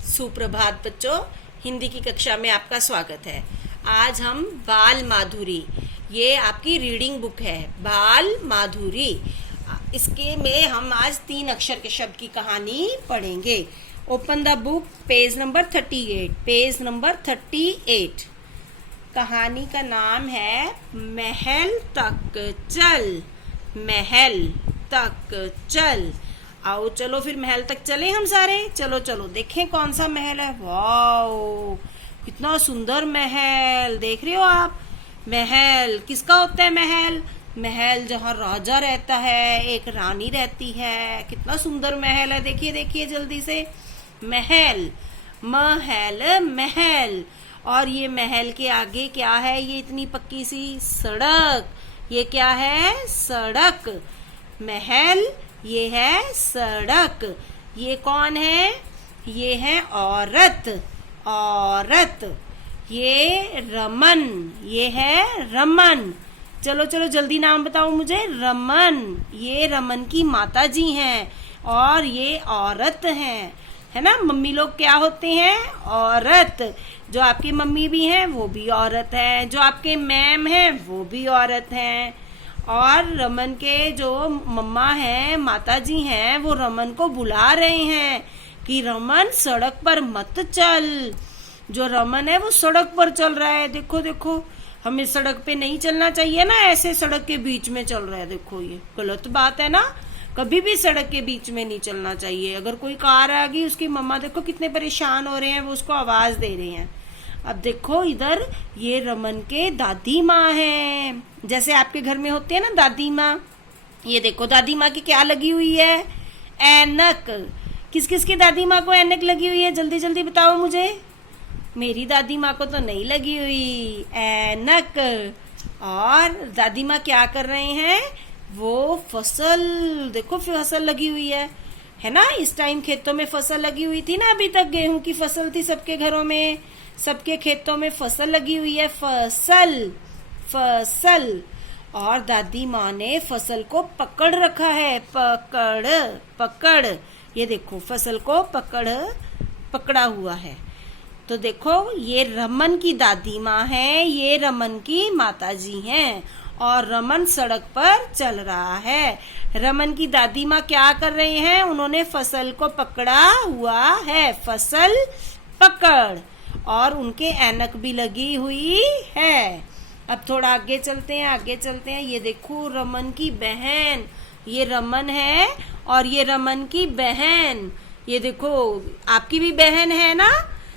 सुप्रभात बच्चों, हिंदी की कक्षा में आपका स्वागत है। आज हम बाल माधुरी, ये आपकी रीडिंग बुक है बाल माधुरी। इसके में हम आज 3 अक्षर के शब्द की कहानी पढ़ेंगे। Open the book, page number 38। Page number 38। कहानी का नाम है महल तक चल। महल तक चल। आओ चलो फिर महल तक चले हम सारे। चलो चलो देखें कौन सा महल है। वाओ, कितना सुंदर महल देख रहे हो आप। महल किसका होता है? महल महल जहाँ राजा रहता है, एक रानी रहती है। कितना सुंदर महल है। देखिए देखिए जल्दी से। महल, महल महल। और ये महल के आगे क्या है? ये इतनी पक्की सी सड़क। ये क्या है? सड़क। महल, ये है सड़क। ये कौन है? ये है औरत। औरत। ये रमन। ये है रमन। चलो चलो जल्दी नाम बताओ मुझे। रमन, ये रमन की माता जी हैं और ये औरत हैं, है ना। मम्मी लोग क्या होते हैं? औरत। जो आपकी मम्मी भी हैं वो भी औरत है। जो आपके मैम हैं वो भी औरत हैं। और रमन के जो मम्मा हैं, माता जी हैं, वो रमन को बुला रहे हैं कि रमन सड़क पर मत चल। जो रमन है वो सड़क पर चल रहा है। देखो देखो, हमें सड़क पे नहीं चलना चाहिए ना, ऐसे सड़क के बीच में चल रहा है। देखो ये गलत बात है ना। कभी भी सड़क के बीच में नहीं चलना चाहिए। अगर कोई कार आ गई, उसकी मम्मा देखो कितने परेशान हो रहे हैं, वो उसको आवाज दे रहे हैं। अब देखो इधर ये रमन के दादी माँ हैं। जैसे आपके घर में होती है ना दादी माँ। ये देखो दादी माँ की क्या लगी हुई है? ऐनक। किस किस की दादी माँ को ऐनक लगी हुई है? जल्दी जल्दी बताओ मुझे। मेरी दादी माँ को तो नहीं लगी हुई ऐनक। और दादी माँ क्या कर रहे हैं? वो फसल, देखो फसल लगी हुई है ना। इस टाइम खेतों में फसल लगी हुई थी ना। अभी तक गेहूं की फसल थी सबके घरों में, सबके खेतों में फसल लगी हुई है। फसल, फसल। और दादी माँ ने फसल को पकड़ रखा है। पकड़, पकड़। ये देखो फसल को पकड़ा हुआ है। तो देखो ये रमन की दादी माँ है, ये रमन की माता जी हैं। और रमन सड़क पर चल रहा है। रमन की दादी माँ क्या कर रहे हैं? उन्होंने फसल को पकड़ा हुआ है। फसल पकड़। और उनके ऐनक भी लगी हुई है। अब थोड़ा आगे चलते हैं, आगे चलते हैं। ये देखो रमन की बहन, ये रमन है और ये रमन की बहन। ये देखो आपकी भी बहन है ना,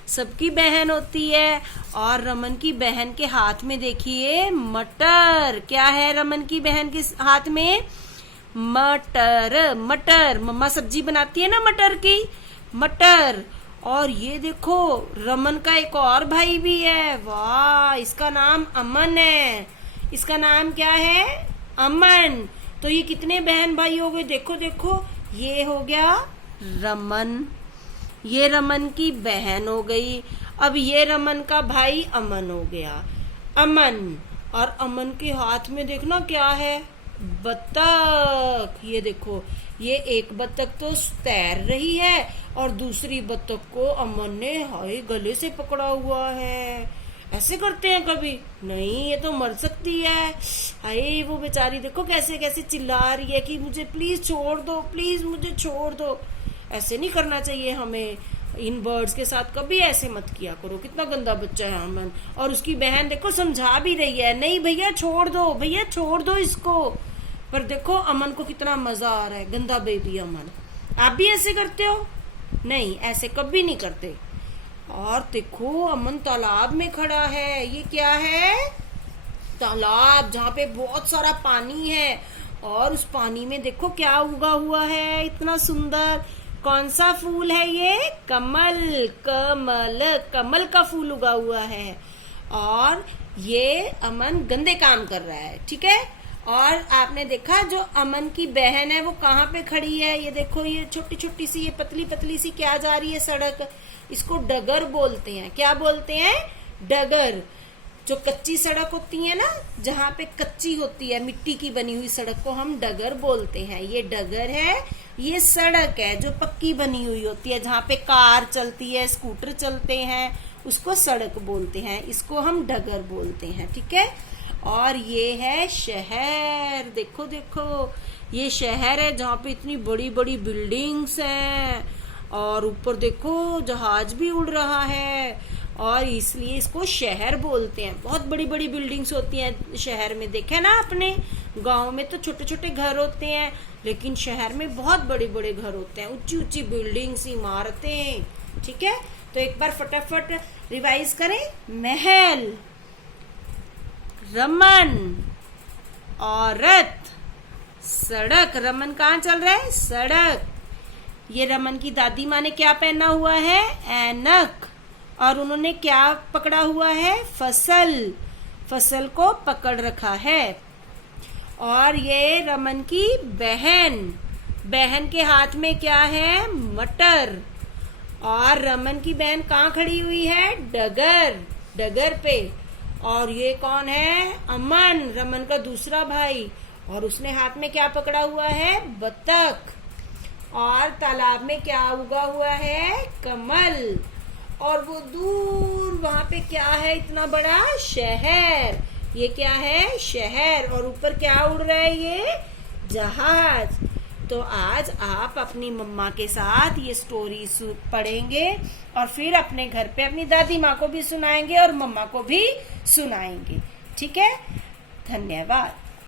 सबकी बहन होती है। और रमन की बहन के हाथ में देखिए मटर। क्या है रमन की बहन के हाथ में? मटर। मटर, मम्मा सब्जी बनाती है ना मटर की, मटर। और ये देखो रमन का एक और भाई भी है। वाह, इसका नाम अमन है। इसका नाम क्या है? अमन। तो ये कितने बहन भाई हो गए? देखो देखो, ये हो गया रमन, ये रमन की बहन हो गई। अब ये रमन का भाई अमन हो गया। अमन। और अमन के हाथ में देखना क्या है? बत्तख। ये देखो, ये एक बत्तख तो तैर रही है और दूसरी बत्तख को अमन ने हाय गले से पकड़ा हुआ है। ऐसे करते हैं कभी? नहीं, ये तो मर सकती है। हाय वो बेचारी देखो कैसे कैसे चिल्ला रही है कि मुझे प्लीज छोड़ दो, प्लीज मुझे छोड़ दो। ऐसे नहीं करना चाहिए हमें। इन बर्ड्स के साथ कभी ऐसे मत किया करो। कितना गंदा बच्चा है अमन। और उसकी बहन देखो समझा भी रही है, नहीं भैया छोड़ दो, भैया छोड़ दो इसको। पर देखो अमन को कितना मजा आ रहा है। गंदा बेबी अमन। आप भी ऐसे करते हो? नहीं, ऐसे कभी नहीं करते। और देखो अमन तालाब में खड़ा है। ये क्या है? तालाब, जहाँ पे बहुत सारा पानी है। और उस पानी में देखो क्या उगा हुआ है, इतना सुंदर। कौन सा फूल है ये? कमल। कमल, कमल का फूल उगा हुआ है। और ये अमन गंदे काम कर रहा है, ठीक है। और आपने देखा जो अमन की बहन है वो कहाँ पे खड़ी है? ये देखो, ये छोटी छोटी सी, ये पतली पतली सी क्या जा रही है सड़क। इसको डगर बोलते हैं। क्या बोलते हैं? डगर। जो कच्ची सड़क होती है ना, जहाँ पे कच्ची होती है, मिट्टी की बनी हुई सड़क को हम डगर बोलते हैं। ये डगर है ये सड़क है जो पक्की बनी हुई होती है, जहाँ पे कार चलती है, स्कूटर चलते हैं, उसको सड़क बोलते हैं। इसको हम डगर बोलते हैं, ठीक है। और ये है शहर, देखो देखो ये शहर है जहाँ पे इतनी बड़ी बड़ी बिल्डिंग्स हैं, और ऊपर देखो जहाज भी उड़ रहा है, और इसलिए इसको शहर बोलते हैं। बहुत बड़ी बड़ी बिल्डिंग्स होती हैं शहर में, देखे ना आपने। गांव में तो छोटे छोटे घर होते हैं, लेकिन शहर में बहुत बड़े बड़े घर होते हैं, ऊंची ऊंची बिल्डिंग्स, इमारतें, ठीक है। तो एक बार फटाफट रिवाइज करें। महल, रमन, औरत, सड़क। रमन कहाँ चल रहा है? सड़क। ये रमन की दादी माँ ने क्या पहना हुआ है? ऐनक। और उन्होंने क्या पकड़ा हुआ है? फसल। फसल को पकड़ रखा है। और ये रमन की बहन, बहन के हाथ में क्या है? मटर। और रमन की बहन कहाँ खड़ी हुई है? डगर, डगर पे। और ये कौन है? अमन, रमन का दूसरा भाई, और उसने हाथ में क्या पकड़ा हुआ है? बतख। और तालाब में क्या उगा हुआ है? कमल। और वो दूर वहां पे क्या है इतना बड़ा? शहर। ये क्या है? शहर। और ऊपर क्या उड़ रहा है? ये जहाज। तो आज आप अपनी मम्मा के साथ ये स्टोरी पढ़ेंगे, और फिर अपने घर पे अपनी दादी माँ को भी सुनाएंगे और मम्मा को भी सुनाएंगे, ठीक है। धन्यवाद।